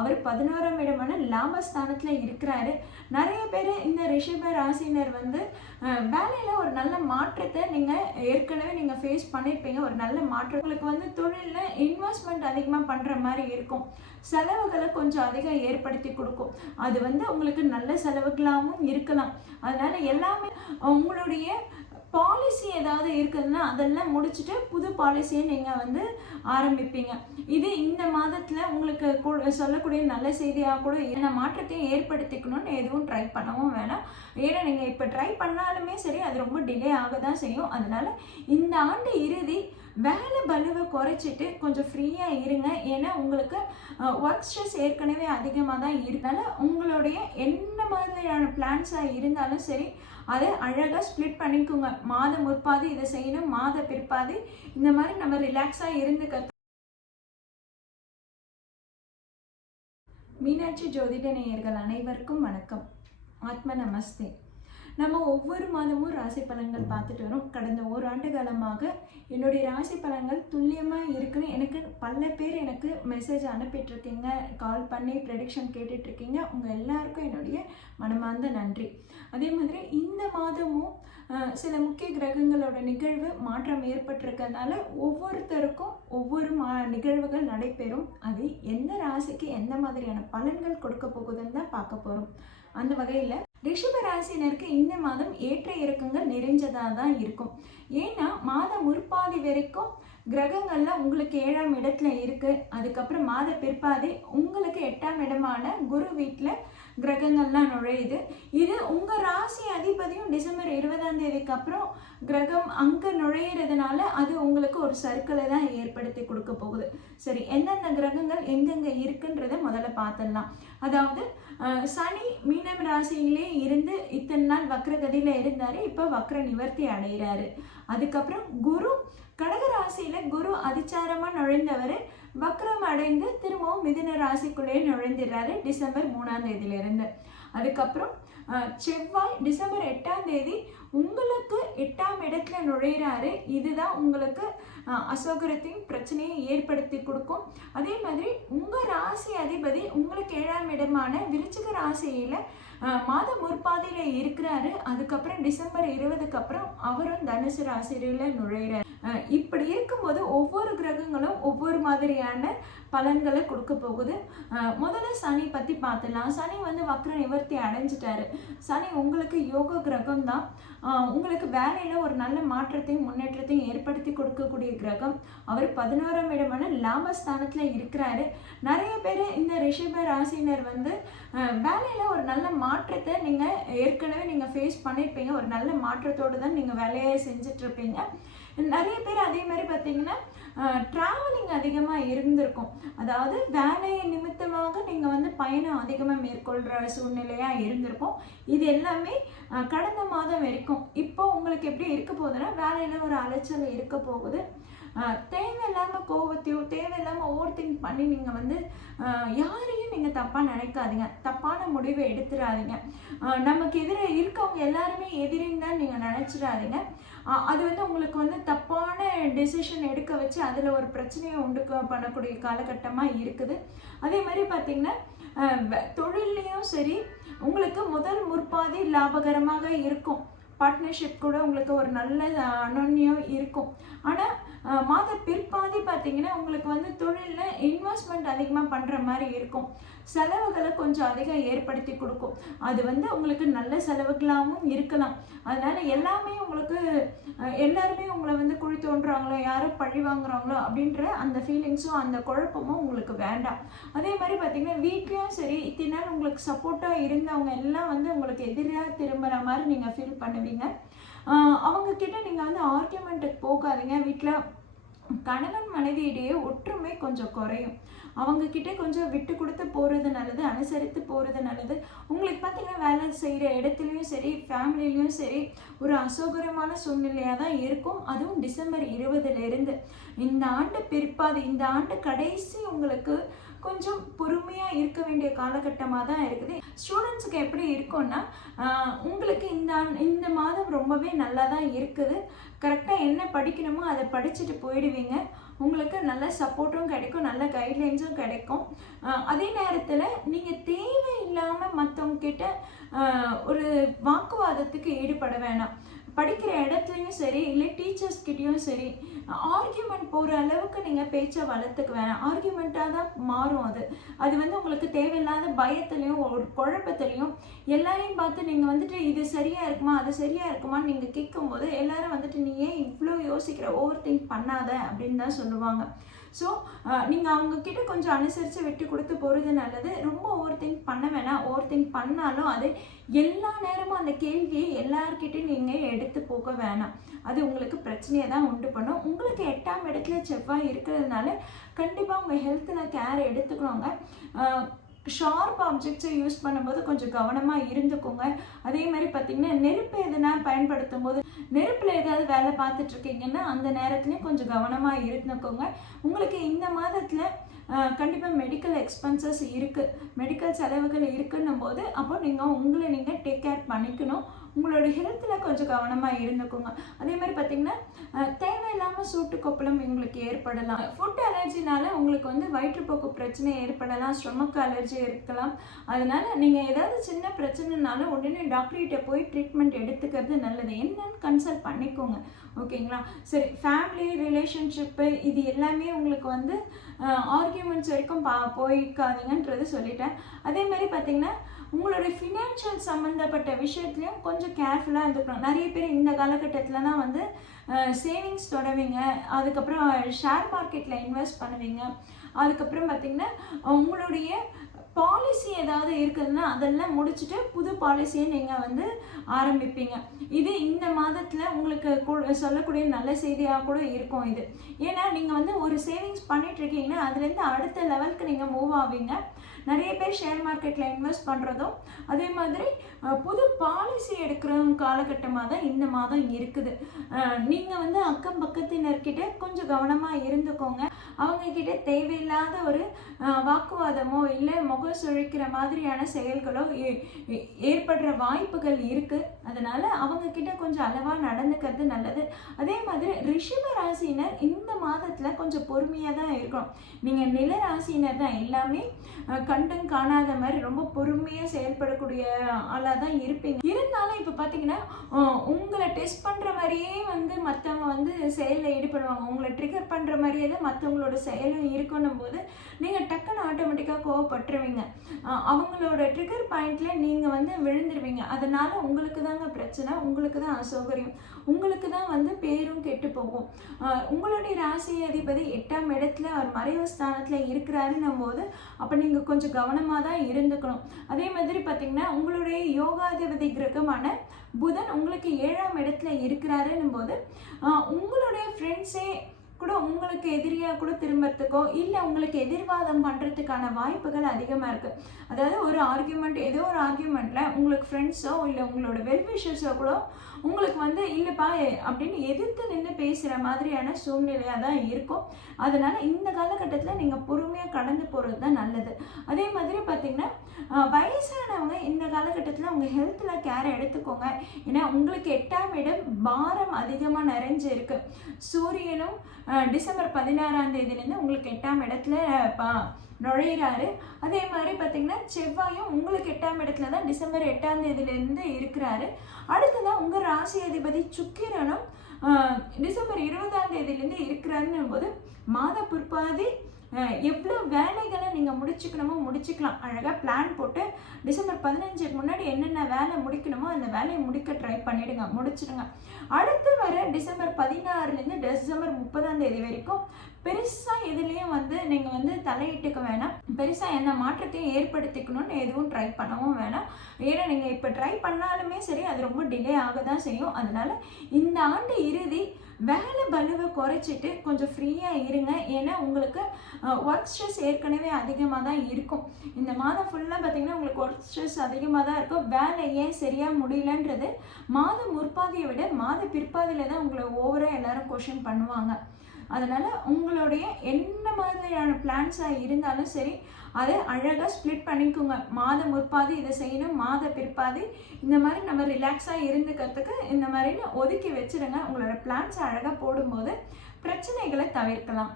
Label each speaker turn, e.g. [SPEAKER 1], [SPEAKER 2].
[SPEAKER 1] அவர் பதினோராம் இடமான லாபஸ்தானத்தில் இருக்கிறாரு. நிறைய பேர் இந்த ரிஷப ராசினர் வந்து வேலையில் ஒரு நல்ல மாற்றத்தை நீங்கள் ஏற்கனவே நீங்கள் ஃபேஸ் பண்ணியிருப்பீங்க ஒரு நல்ல மாற்றம். உங்களுக்கு வந்து தொழிலில் இன்வெஸ்ட்மெண்ட் அதிகமாக பண்ணுற மாதிரி இருக்கும். செலவுகளை கொஞ்சம் அதிகம் ஏற்படுத்தி கொடுக்கும். அது வந்து உங்களுக்கு நல்ல செலவுகளாகவும் இருக்கலாம். அதனால் எல்லாமே உங்களுடைய பாலிசி ஏதாவது இருக்குதுன்னா அதெல்லாம் முடிச்சுட்டு புது பாலிசியை நீங்கள் வந்து ஆரம்பிப்பீங்க. இது இந்த மாதத்தில் உங்களுக்கு சொல்லக்கூடிய நல்ல செய்தியாக கூட என்ன மாற்றத்தையும் ஏற்படுத்திக்கணும்னு எதுவும் ட்ரை பண்ணவும் வேணாம். ஏன்னா நீங்கள் இப்போ ட்ரை பண்ணாலுமே சரி அது ரொம்ப டிலே ஆக தான் செய்யும். அதனால் இந்த ஆண்டு இறுதி வேலை பலுவை குறைச்சிட்டு கொஞ்சம் ஃப்ரீயாக இருங்க. ஏன்னா உங்களுக்கு ஒர்க் ஸ்ட்ரெஸ் ஏற்கனவே அதிகமாக தான் இருந்தால உங்களுடைய என்ன மாதிரியான பிளான்ஸாக இருந்தாலும் சரி அதை அழகாக ஸ்ப்ளிட் பண்ணிக்கோங்க. மாதம் முற்பாது இதை செய்யணும் மாத பிற்பாது இந்த மாதிரி நம்ம ரிலாக்ஸாக இருந்து கற்று மீனாட்சி ஜோதிட நேயர்கள் அனைவருக்கும் வணக்கம். ஆத்ம நமஸ்தே. நம்ம ஒவ்வொரு மாதமும் ராசி பலன்கள் பார்த்துட்டு வரோம். கடந்த ஓராண்டு காலமாக என்னுடைய ராசி பலன்கள் துல்லியமாக இருக்குன்னு எனக்கு பல பேர் எனக்கு மெசேஜ் அனுப்பிட்டுருக்கீங்க. கால் பண்ணி ப்ரெடிக்ஷன் கேட்டுட்ருக்கீங்க உங்கள் எல்லாருக்கும் என்னுடைய மனமார்ந்த நன்றி. அதே மாதிரி இந்த மாதமும் சில முக்கிய கிரகங்களோட நிகழ்வு மாற்றம் ஏற்பட்டிருக்கறனால ஒவ்வொருத்தருக்கும் ஒவ்வொரு மா நிகழ்வுகள் நடைபெறும். அது எந்த ராசிக்கு எந்த மாதிரியான பலன்கள் கொடுக்க போகுதுன்னு தான் பார்க்க போகிறோம் அந்த வகையில் ரிஷபராசினருக்கு இந்த மாதம் ஏற்ற இறக்கங்கள் நிறைஞ்சதாக தான் இருக்கும். ஏன்னா மாதம் முற்பாதி வரைக்கும் கிரகங்கள்லாம் உங்களுக்கு ஏழாம் இடத்துல இருக்குது அதுக்கப்புறம் மாத பிற்பாதி உங்களுக்கு எட்டாம் இடமான குரு வீட்டில் கிரகங்கள்லாம் நுழையுது. இது உங்கள் ராசி அதிபதியும் டிசம்பர் இருபதாம் தேதிக்கு அப்புறம் கிரகம் அங்கே நுழையிறதுனால அது உங்களுக்கு ஒரு சர்க்கிளை தான் ஏற்படுத்தி கொடுக்க போகுது. சரி எந்தெந்த கிரகங்கள் எங்கெங்கே இருக்குன்றதை முதல்ல பார்த்துடலாம். அதாவது சனி மீனம் ராசியிலே இருந்து இத்தனை நாள் வக்ரகதியில் இருந்தார். இப்போ வக்ர நிவர்த்தி அடைகிறாரு அதுக்கப்புறம் குரு கடகராசியில குரு அதிச்சாரமா நுழைந்தவர் வக்ரம் அடைந்து திரும்பவும் மிதுன ராசிக்குள்ளேயே நுழைந்துடுறாரு டிசம்பர் மூணாம் தேதியிலிருந்து. அதுக்கப்புறம் செவ்வாய் டிசம்பர் எட்டாம் தேதி உங்களுக்கு எட்டாம் இடத்துல நுழையிறாரு. இதுதான் உங்களுக்கு அஹ், அசௌகரியத்தையும் பிரச்சனையும் ஏற்படுத்தி கொடுக்கும். அதே மாதிரி உங்கள் ராசி அதிபதி உங்களுக்கு ஏழாம் இடமான விருச்சிக ராசியில் மாத முற்பாதையில் இருக்கிறாரு. அதுக்கப்புறம் டிசம்பர் இருபதுக்கு அப்புறம் அவரும் தனுசு ராசியில் நுழையிறாரு. இப்படி இருக்கும்போது ஒவ்வொரு கிரகங்களும் ஒவ்வொரு மாதிரியான பலன்களை கொடுக்க போகுது. முதல்ல சனி பற்றி பார்த்துடலாம். சனி வந்து வக்ர நிவர்த்தி அடைஞ்சிட்டாரு. சனி உங்களுக்கு யோக கிரகம் தான். உங்களுக்கு வேலையில் ஒரு நல்ல மாற்றத்தையும் முன்னேற்றத்தையும் ஏற்படுத்தி கொடுக்கக்கூடிய கிரகம். அவர் பதினோராம் இடமான லாபஸ்தானத்தில் இருக்கிறாரு. நிறைய பேர் இந்த ரிஷப ராசினர் வந்து வேலையில் ஒரு நல்ல மாற்றத்தை நீங்கள் ஏற்கனவே நீங்கள் ஃபேஸ் பண்ணியிருப்பீங்க ஒரு நல்ல மாற்றத்தோடு தான் நீங்கள் வேலையை செஞ்சிட்ருப்பீங்க நிறைய நிறைய பேர் அதே மாதிரி பார்த்தீங்கன்னா ட்ராவலிங் அதிகமாக இருந்திருக்கும். அதாவது வேலை நிமித்தமாக நீங்கள் வந்து பயணம் அதிகமாக மேற்கொள்கிற சூழ்நிலையாக இருந்திருக்கும். இது எல்லாமே கடந்த மாதம் வரைக்கும். இப்போ உங்களுக்கு எப்படி இருக்க போகுதுன்னா வேலையில் ஒரு அலைச்சல் இருக்க போகுது. தேவையில்லாமல் கோவத்தையோ தேவையில்லாமல் ஓவர் திங்க் பண்ணி நீங்கள் வந்து யாரையும் நீங்கள் தப்பாக நினைக்காதீங்க. தப்பான முடிவை எடுத்துடாதீங்க. நமக்கு எதிர இருக்கவங்க எல்லாருமே எதிரின்னு தான் நீங்கள் நினச்சிடாதீங்க. அது வந்து உங்களுக்கு வந்து தப்பான டெசிஷன் எடுக்க வச்சு அதில் ஒரு பிரச்சனையை உண்டு பண்ணக்கூடிய காலகட்டமாக இருக்குது. அதே மாதிரி பார்த்தீங்கன்னா தொழில்லையும் சரி உங்களுக்கு முதல் முற்பாதி லாபகரமாக இருக்கும். பார்ட்னர்ஷிப் கூட உங்களுக்கு ஒரு நல்ல அனோன்யம் இருக்கும். ஆனால் மாத பிற்பாதி பார்த்தீங்கன்னா உங்களுக்கு வந்து தொழிலில் இன்வெஸ்ட்மெண்ட் அதிகமாக பண்ணுற மாதிரி இருக்கும். செலவுகளை கொஞ்சம் அதிகம் ஏற்படுத்தி கொடுக்கும். அது வந்து உங்களுக்கு நல்ல செலவுகளாகவும் இருக்கலாம். அதனால் எல்லாமே உங்களுக்கு எல்லாருமே உங்களை வந்து குழி தோன்றுறாங்களோ யாரோ பழி வாங்குறாங்களோ அப்படின்ற அந்த ஃபீலிங்ஸும் அந்த குழப்பமும் உங்களுக்கு வேண்டாம். அதே மாதிரி பார்த்தீங்கன்னா வீட்லேயும் சரி இத்தனை நாள் உங்களுக்கு சப்போர்ட்டாக இருந்தவங்க எல்லாம் வந்து உங்களுக்கு எதிராக திரும்புகிற மாதிரி நீங்கள் ஃபீல் பண்ணுவீங்க. ஆஹ் அவங்க கிட்ட நீங்கள் வந்து ஆர்கியூமெண்ட்டுக்கு போகாதீங்க. வீட்டில் கணவன் மனைவியிடையே ஒற்றுமை கொஞ்சம் குறையும். அவங்க கிட்டே கொஞ்சம் விட்டு கொடுத்து போகிறது நல்லது அனுசரித்து போகிறது நல்லது. உங்களுக்கு பார்த்தீங்கன்னா வேலை செய்கிற இடத்துலையும் சரி ஃபேமிலிலையும் சரி ஒரு அசௌகரியமான சூழ்நிலையாக தான் இருக்கும். அதுவும் டிசம்பர் இருபதுல இருந்து. இந்த ஆண்டு பிற்பாது இந்த ஆண்டு கடைசி உங்களுக்கு கொஞ்சம் பொறுமையாக இருக்க வேண்டிய காலகட்டமாக தான் இருக்குது. ஸ்டூடெண்ட்ஸுக்கு எப்படி இருக்கும்னா உங்களுக்கு இந்த இந்த மாதம் ரொம்பவே நல்லா தான் இருக்குது. கரெக்டாக என்ன படிக்கணுமோ அதை படிச்சுட்டு போயிடுவீங்க. உங்களுக்கு நல்ல சப்போர்ட்டும் கிடைக்கும் நல்ல கைட்லைன்ஸும் கிடைக்கும். அதே நேரத்தில் நீங்கள் தேவையில்லாமல் மற்றவங்க கிட்ட ஒரு வாக்குவாதத்துக்கு ஈடுபட வேணாம். படிக்கிற இடத்துலையும் சரி இல்லை டீச்சர்ஸ் கிட்டேயும் சரி ஆர்கியூமெண்ட் போகிற அளவுக்கு நீங்கள் பேச்சை வளர்த்துக்கு வேணாம். ஆர்கியூமெண்ட்டாக தான் மாறும் அது. அது வந்து உங்களுக்கு தேவையில்லாத பயத்துலையும் ஒரு குழப்பத்துலையும் எல்லாரையும் பார்த்து நீங்கள் வந்துட்டு இது சரியாக இருக்குமா அது சரியாக இருக்குமான்னு நீங்கள் கேட்கும்போது எல்லாரும் வந்துட்டு நீ ஏன் இவ்வளோ யோசிக்கிற ஓவர் திங்க் பண்ணாத அப்படின்னு தான் சொல்லுவாங்க. ஸோ நீங்கள் அவங்கக்கிட்ட கொஞ்சம் அனுசரித்து விட்டு கொடுத்து போகிறது நல்லது. ரொம்ப ஓவர் திங்க் பண்ண வேணாம். ஓவர் திங்க் பண்ணாலும் அது எல்லா நேரமும் அந்த கேள்வியை எல்லார்கிட்டையும் நீங்கள் எடுத்து போக வேணாம். அது உங்களுக்கு பிரச்சனையை தான் உண்டு பண்ணும். உங்களுக்கு எட்டாம் இடத்துல செவ்வாய் இருக்கிறதுனால கண்டிப்பாக உங்கள் ஹெல்த்தில் கேர் எடுத்துக்கணுங்க ஷார்ப் ஆப்ஜெக்ட்ஸை யூஸ் பண்ணும்போது கொஞ்சம் கவனமாக இருந்துக்கோங்க. அதே மாதிரி பார்த்தீங்கன்னா நெருப்பு எதுனா பயன்படுத்தும் போது நெருப்பில் ஏதாவது வேலை பார்த்துட்ருக்கீங்கன்னா அந்த நேரத்துலையும் கொஞ்சம் கவனமாக இருந்துக்கோங்க. உங்களுக்கு இந்த மாதத்தில் கண்டிப்பாக மெடிக்கல் எக்ஸ்பென்சஸ் இருக்குது மெடிக்கல் செலவுகள் இருக்குன்னும் போது அப்போ நீங்கள் உங்களை நீங்கள் டேக் கேர் பண்ணிக்கணும். உங்களோட ஹெல்த்தில் கொஞ்சம் கவனமாக இருந்துக்கோங்க. அதே மாதிரி பார்த்தீங்கன்னா தேவையில்லாமல் சூட்டு கொப்பளம் உங்களுக்கு ஏற்படலாம். ஃபுட் அலர்ஜினால உங்களுக்கு வந்து வயிற்றுப்போக்கு பிரச்சனை ஏற்படலாம் ஸ்டொமக் அலர்ஜி இருக்கலாம். அதனால நீங்கள் ஏதாவது சின்ன பிரச்சனைனாலும் உடனே டாக்டர்கிட்ட போய் ட்ரீட்மெண்ட் எடுத்துக்கிறது நல்லது. என்னன்னு கன்சல்ட் பண்ணிக்கோங்க. ஓகேங்களா? சரி ஃபேமிலி ரிலேஷன்ஷிப்பு இது எல்லாமே உங்களுக்கு வந்து ஆர்கியூமெண்ட்ஸ் வரைக்கும் பா போய்க்காதீங்கன்றது சொல்லிட்டேன். அதே மாதிரி பார்த்தீங்கன்னா உங்களுடைய ஃபினான்ஷியல் சம்மந்தப்பட்ட விஷயத்துலையும் கொஞ்சம் கேர்ஃபுல்லாக இருந்துக்கணும். நிறைய பேர் இந்த காலகட்டத்தில் வந்து சேவிங்ஸ் தொடவீங்க. அதுக்கப்புறம் ஷேர் மார்க்கெட்டில் இன்வெஸ்ட் பண்ணுவீங்க. அதுக்கப்புறம் பார்த்திங்கன்னா உங்களுடைய பாலிசி ஏதாவது இருக்குதுன்னா அதெல்லாம் முடிச்சுட்டு புது பாலிசியை நீங்கள் வந்து ஆரம்பிப்பீங்க. இது இந்த மாதத்தில் உங்களுக்கு சொல்லக்கூடிய நல்ல செய்தியாக கூட இருக்கும் இது. ஏன்னா நீங்கள் வந்து ஒரு சேவிங்ஸ் பண்ணிட்டு இருக்கீங்கன்னா அதுலேருந்து அடுத்த லெவலுக்கு நீங்கள் மூவ் ஆவீங்க. நிறைய பேர் ஷேர் மார்க்கெட்டில் இன்வெஸ்ட் பண்ணுறதும் அதே மாதிரி புது பாலிசி எடுக்கிற காலகட்டமாக தான் இந்த மாதம் இருக்குது. நீங்கள் வந்து அக்கம் பக்கத்தினர்கிட்ட கொஞ்சம் கவனமாக இருந்துக்கோங்க. அவங்கக்கிட்ட தேவையில்லாத ஒரு வாக்குவாதமோ இல்லை முகம் சுழிக்கிற மாதிரியான செயல்களோ ஏ- ஏற்படுற வாய்ப்புகள் இருக்குது அதனால் அவங்கக்கிட்ட கொஞ்சம் அளவாக நடந்துக்கிறது நல்லது. அதே மாதிரி ரிஷப ராசினர் இந்த மாதத்தில் கொஞ்சம் பொறுமையாக தான் இருக்கணும். நீங்கள் நில ராசினர் தான் எல்லாமே கண்டும் காணாத மாதிரி ரொம்ப பொறுமையாக செயல்படக்கூடிய ஆளாக தான் இருப்பீங்க. இருந்தாலும் இப்போ பார்த்தீங்கன்னா உங்களை டெஸ்ட் பண்ணுற மாதிரியே வந்து மற்றவங்க வந்து செயலில் ஈடுபடுவாங்க. உங்களை ட்ரிகர் பண்ணுற மாதிரியே தான் மற்றவங்களோட செயலும் இருக்கணும் போது நீங்கள் டக்குன்னு ஆட்டோமேட்டிக்காக கோவப்பட்டுருவீங்க. அவங்களோட ட்ரிகர் பாயிண்டில் நீங்கள் வந்து விழுந்துருவீங்க. அதனால் உங்களுக்கு தாங்க பிரச்சனை உங்களுக்கு தான் அசௌகரியம் உங்களுக்கு தான் வந்து பேரும் கெட்டு போகும். உங்களுடைய ராசி அதிபதி எட்டாம் இடத்துல அவர் மறைவு ஸ்தானத்தில் இருக்கிறாருன்னும் போது அப்போ நீங்கள் கொஞ்சம் கவனமாக தான் இருந்துக்கணும். அதே மாதிரி பார்த்தீங்கன்னா உங்களுடைய யோகாதிபதி கிரகமான புதன் உங்களுக்கு ஏழாம் இடத்துல இருக்கிறாருன்னும் போது உங்களுடைய ஃப்ரெண்ட்ஸே கூட உங்களுக்கு எதிரியாக கூட திரும்புறதுக்கோ இல்லை உங்களுக்கு எதிர்வாதம் பண்ணுறதுக்கான வாய்ப்புகள் அதிகமாக இருக்குது அதாவது ஒரு ஆர்கியூமெண்ட் ஏதோ ஒரு ஆர்கியூமெண்ட்டில் உங்களுக்கு ஃப்ரெண்ட்ஸோ இல்லை உங்களோட வெல்விஷர்ஸோ கூட உங்களுக்கு வந்து இல்லைப்பா அப்படின்னு எதிர்த்து நின்று பேசுகிற மாதிரியான சூழ்நிலையாக தான் இருக்கும். அதனால் இந்த காலகட்டத்தில் நீங்கள் பொறுமையாக கடந்து போகிறது தான் நல்லது. அதே மாதிரி பார்த்திங்கன்னா வயசானவங்க இந்த காலகட்டத்தில் உங்கள் ஹெல்த்தில் கேர் எடுத்துக்கோங்க. ஏன்னா உங்களுக்கு எட்டாம் இடம் பாரம் அதிகமாக நிறைஞ்சுருக்கு. சூரியனும் டிசம்பர் பதினாறாம் தேதியிலேருந்து உங்களுக்கு எட்டாம் இடத்துல பா நுழையிறாரு. அதே மாதிரி பார்த்தீங்கன்னா செவ்வாயும் உங்களுக்கு எட்டாம் இடத்துல தான் டிசம்பர் எட்டாம் தேதியிலேருந்து இருக்கிறாரு. அடுத்ததான் உங்கள் ராசி அதிபதி சுக்கிரனும் டிசம்பர் இருபதாம் தேதியிலேருந்து இருக்கிறாருன்னும் போது மாத பிற்பாதி எவ்வளோ வேலைகளை நீங்கள் முடிச்சுக்கணுமோ முடிச்சுக்கலாம். அழகாக பிளான் போட்டு டிசம்பர் பதினஞ்சுக்கு முன்னாடி என்னென்ன வேலை முடிக்கணுமோ அந்த வேலையை முடிக்க ட்ரை பண்ணிவிடுங்க முடிச்சிடுங்க. அடுத்து வர டிசம்பர் பதினாறுலேருந்து டிசம்பர் முப்பதாம் தேதி வரைக்கும் பெருசாக எதுலேயும் வந்து நீங்கள் வந்து தலையிட்டுக்க வேணாம். பெருசாக எந்த மாற்றத்தையும் ஏற்படுத்திக்கணும்னு எதுவும் ட்ரை பண்ணவும் வேணாம். ஏன்னா நீங்கள் இப்போ ட்ரை பண்ணாலுமே சரி அது ரொம்ப டிலே ஆக தான் செய்யும். அதனால் இந்த ஆண்டு இறுதி வேலை பலுவை குறைச்சிட்டு கொஞ்சம் ஃப்ரீயாக இருங்க. ஏன்னா உங்களுக்கு ஒர்க் ஸ்ட்ரெஸ் ஏற்கனவே அதிகமாக தான் இருக்கும். இந்த மாதம் ஃபுல்லாக பார்த்தீங்கன்னா உங்களுக்கு ஒர்க் ஸ்ட்ரெஸ் அதிகமாக தான் இருக்கும். வேலை ஏன் சரியாக முடியலன்றது மாதம் முற்பாதியை விட மாத பிற்பாதியில் தான் உங்களை ஓவராக எல்லாரும் கொஷின் பண்ணுவாங்க. அதனால் உங்களுடைய என்ன மாதிரியான பிளான்ஸாக இருந்தாலும் சரி அதை அழகாக ஸ்ப்ளிட் பண்ணிக்கோங்க. மாத முற்பாதி இதை செய்யணும் மாத பிற்பாதி இந்த மாதிரி நம்ம ரிலாக்ஸாக இருந்துக்கிறதுக்கு இந்த மாதிரின்னு ஒதுக்கி வச்சிருங்க. உங்களோட பிளான்ஸை அழகாக போடும்போது பிரச்சனைகளை தவிர்க்கலாம்.